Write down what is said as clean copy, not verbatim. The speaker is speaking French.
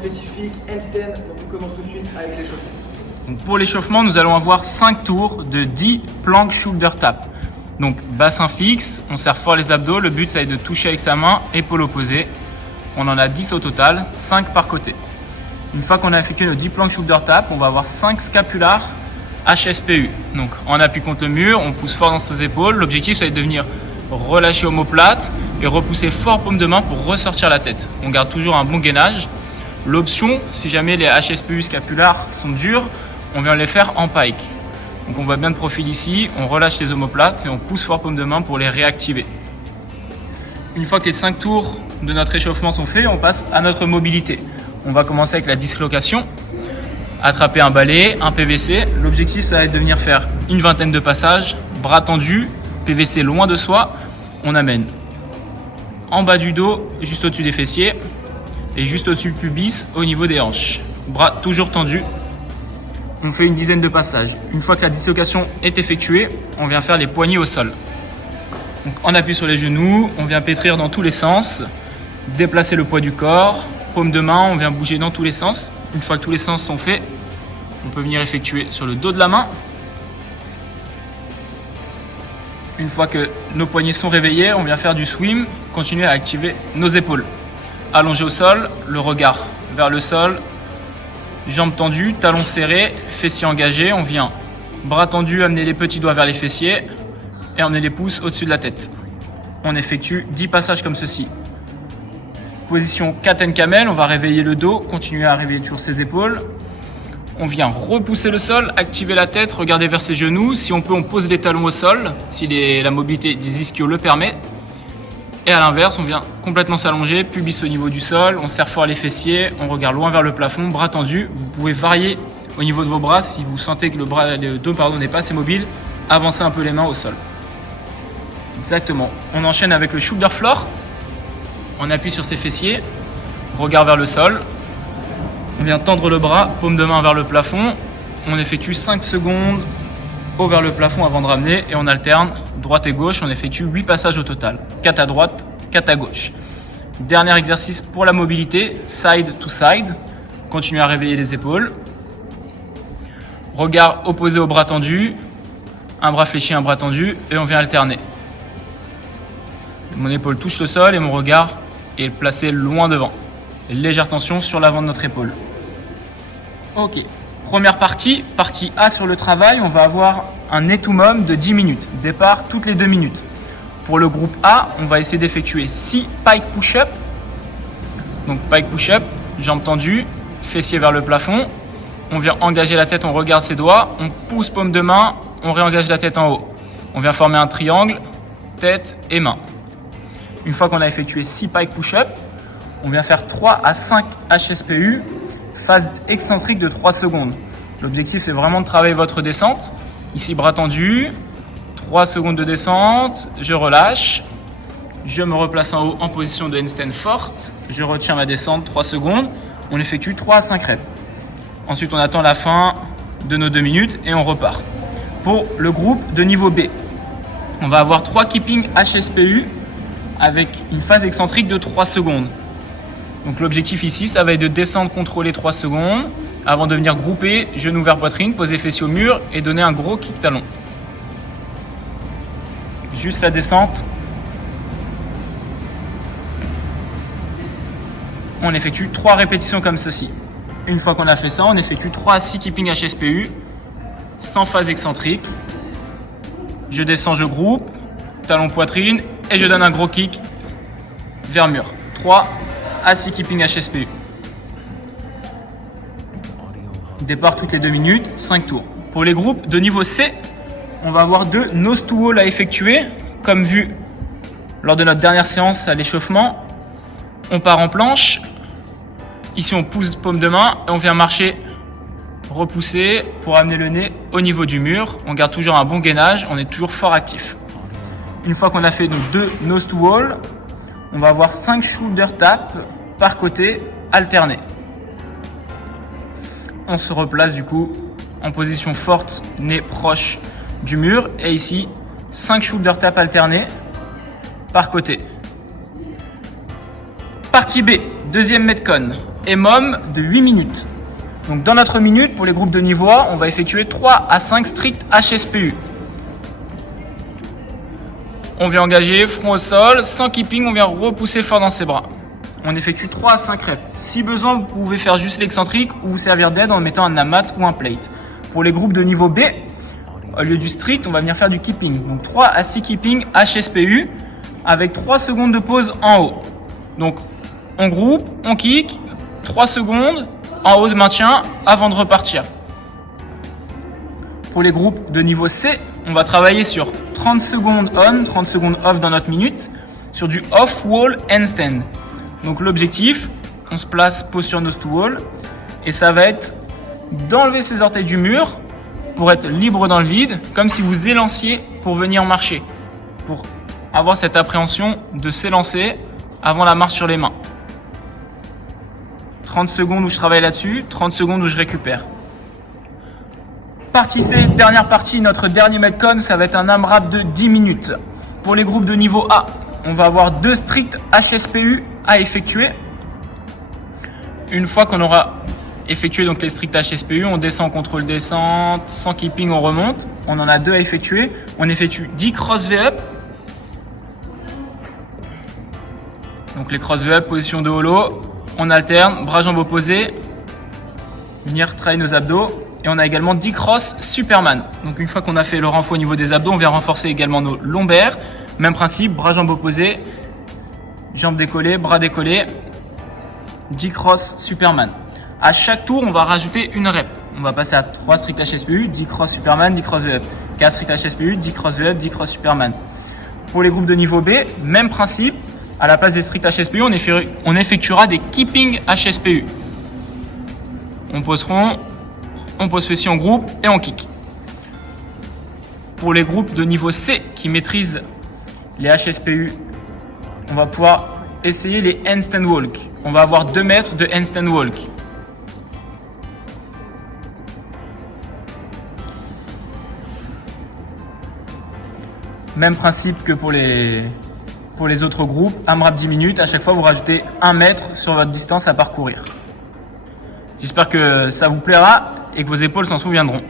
spécifique handstand. Donc on commence tout de suite avec l'échauffement. Donc pour l'échauffement, nous allons avoir 5 tours de 10 plank shoulder tap. Donc bassin fixe, on serre fort les abdos, le but ça est de toucher avec sa main, épaule opposée. On en a 10 au total, 5 par côté. Une fois qu'on a effectué nos 10 plank shoulder tap, on va avoir 5 scapulars HSPU. Donc en appui contre le mur, on pousse fort dans ses épaules. L'objectif c'est de venir relâcher omoplate et repousser fort paume de main pour ressortir la tête. On garde toujours un bon gainage. L'option, si jamais les HSPU scapulars sont durs, on vient les faire en pike. Donc on voit bien de profil ici, on relâche les omoplates et on pousse fort paume de main pour les réactiver. Une fois que les 5 tours de notre échauffement sont faits, on passe à notre mobilité. On va commencer avec la dislocation. Attraper un balai, un PVC. L'objectif, ça va être de venir faire une vingtaine de passages, bras tendus, PVC loin de soi. On amène en bas du dos, juste au-dessus des fessiers et juste au-dessus du pubis, au niveau des hanches. Bras toujours tendus. On fait une dizaine de passages. Une fois que la dislocation est effectuée, on vient faire les poignets au sol. Donc, on appuie sur les genoux, on vient pétrir dans tous les sens, déplacer le poids du corps, paume de main, on vient bouger dans tous les sens. Une fois que tous les sens sont faits, on peut venir effectuer sur le dos de la main. Une fois que nos poignets sont réveillés, on vient faire du swim, continuer à activer nos épaules. Allongé au sol, le regard vers le sol, jambes tendues, talons serrés, fessiers engagés. On vient bras tendus, amener les petits doigts vers les fessiers et emmener les pouces au-dessus de la tête. On effectue 10 passages comme ceci. Position cat and camel, on va réveiller le dos, continuer à réveiller toujours ses épaules. On vient repousser le sol, activer la tête, regarder vers ses genoux. Si on peut, on pose les talons au sol, si la mobilité des ischios le permet. Et à l'inverse, on vient complètement s'allonger, pubis au niveau du sol, on serre fort les fessiers, on regarde loin vers le plafond, bras tendus. Vous pouvez varier au niveau de vos bras si vous sentez que le dos n'est pas assez mobile. Avancez un peu les mains au sol. Exactement. On enchaîne avec le shoulder floor. On appuie sur ses fessiers, regard vers le sol. On vient tendre le bras, paume de main vers le plafond. On effectue 5 secondes haut vers le plafond avant de ramener et on alterne droite et gauche. On effectue 8 passages au total. 4 à droite, 4 à gauche. Dernier exercice pour la mobilité, side to side. Continuez à réveiller les épaules. Regard opposé au bras tendu. Un bras fléchi, un bras tendu et on vient alterner. Mon épaule touche le sol et mon regard est placé loin devant. Légère tension sur l'avant de notre épaule. Ok, première partie, partie A sur le travail, on va avoir un étumum de 10 minutes. Départ toutes les 2 minutes. Pour le groupe A, on va essayer d'effectuer 6 pike push-up. Donc pike push-up, jambes tendues, fessiers vers le plafond. On vient engager la tête, on regarde ses doigts, on pousse paume de main, on réengage la tête en haut. On vient former un triangle, tête et main. Une fois qu'on a effectué 6 pike push-up, on vient faire 3 à 5 HSPU, phase excentrique de 3 secondes. L'objectif, c'est vraiment de travailler votre descente. Ici, bras tendus, 3 secondes de descente, je relâche, je me replace en haut en position de handstand forte, je retiens ma descente 3 secondes, on effectue 3 à 5 reps. Ensuite, on attend la fin de nos 2 minutes et on repart. Pour le groupe de niveau B, on va avoir 3 keeping HSPU avec une phase excentrique de 3 secondes. Donc l'objectif ici, ça va être de descendre, contrôler 3 secondes avant de venir grouper, genou vers poitrine, poser fessiers au mur et donner un gros kick talon. Juste la descente. On effectue 3 répétitions comme ceci. Une fois qu'on a fait ça, on effectue 3 à 6 keeping HSPU sans phase excentrique. Je descends, je groupe, talon poitrine et je donne un gros kick vers mur. 3 à 6 keeping HSPU. Départ toutes les 2 minutes, 5 tours. Pour les groupes de niveau C, on va avoir 2 nose to wall à effectuer. Comme vu lors de notre dernière séance à l'échauffement, on part en planche. Ici, on pousse paume de main et on vient marcher, repousser pour amener le nez au niveau du mur. On garde toujours un bon gainage, on est toujours fort actif. Une fois qu'on a fait nos 2 nose to wall, on va avoir 5 shoulder taps par côté alternés. On se replace du coup en position forte, nez proche du mur. Et ici, 5 shoulder taps alternés par côté. Partie B, deuxième metcon. et MOM de 8 minutes. Donc dans notre minute, pour les groupes de niveau A, on va effectuer 3 à 5 stricts HSPU. On vient engager front au sol, sans keeping, on vient repousser fort dans ses bras. On effectue 3 à 5 reps. Si besoin, vous pouvez faire juste l'excentrique ou vous servir d'aide en mettant un amat ou un plate. Pour les groupes de niveau B, au lieu du strict, on va venir faire du keeping. Donc 3 à 6 keeping HSPU avec 3 secondes de pause en haut. Donc on groupe, on kick, 3 secondes en haut de maintien avant de repartir. Pour les groupes de niveau C, on va travailler sur 30 secondes on, 30 secondes off dans notre minute, sur du off-wall handstand. Donc l'objectif, on se place posture nose to wall, et ça va être d'enlever ses orteils du mur pour être libre dans le vide, comme si vous élanciez pour venir marcher, pour avoir cette appréhension de s'élancer avant la marche sur les mains. 30 secondes où je travaille là-dessus, 30 secondes où je récupère. Partie C, dernière partie, notre dernier metcon, ça va être un AMRAP de 10 minutes. Pour les groupes de niveau A, on va avoir 2 stricts HSPU à effectuer. Une fois qu'on aura effectué donc les stricts HSPU, on descend en contrôle descente, sans keeping on remonte. On en a 2 à effectuer. On effectue 10 cross V-up. Donc les cross V-up, position de holo. On alterne, bras jambes opposés. Venir travailler nos abdos. Et on a également 10 cross Superman. Donc une fois qu'on a fait le renfort au niveau des abdos, on vient renforcer également nos lombaires. Même principe, bras jambes opposés, jambes décollées, bras décollés. 10 cross Superman. À chaque tour, on va rajouter une rep. On va passer à 3 strict HSPU, 10 cross Superman, 10 cross V-up. 4 strict HSPU, 10 cross V-up, 10 cross Superman. Pour les groupes de niveau B, même principe. À la place des strict HSPU, on effectuera des keeping HSPU. On pose front, on pose fessier en groupe et on kick. Pour les groupes de niveau C qui maîtrisent les HSPU, on va pouvoir essayer les handstand walk. On va avoir 2 mètres de handstand walk. Même principe que pour les autres groupes, AMRAP 10 minutes, à chaque fois vous rajoutez 1 mètre sur votre distance à parcourir. J'espère que ça vous plaira et que vos épaules s'en souviendront.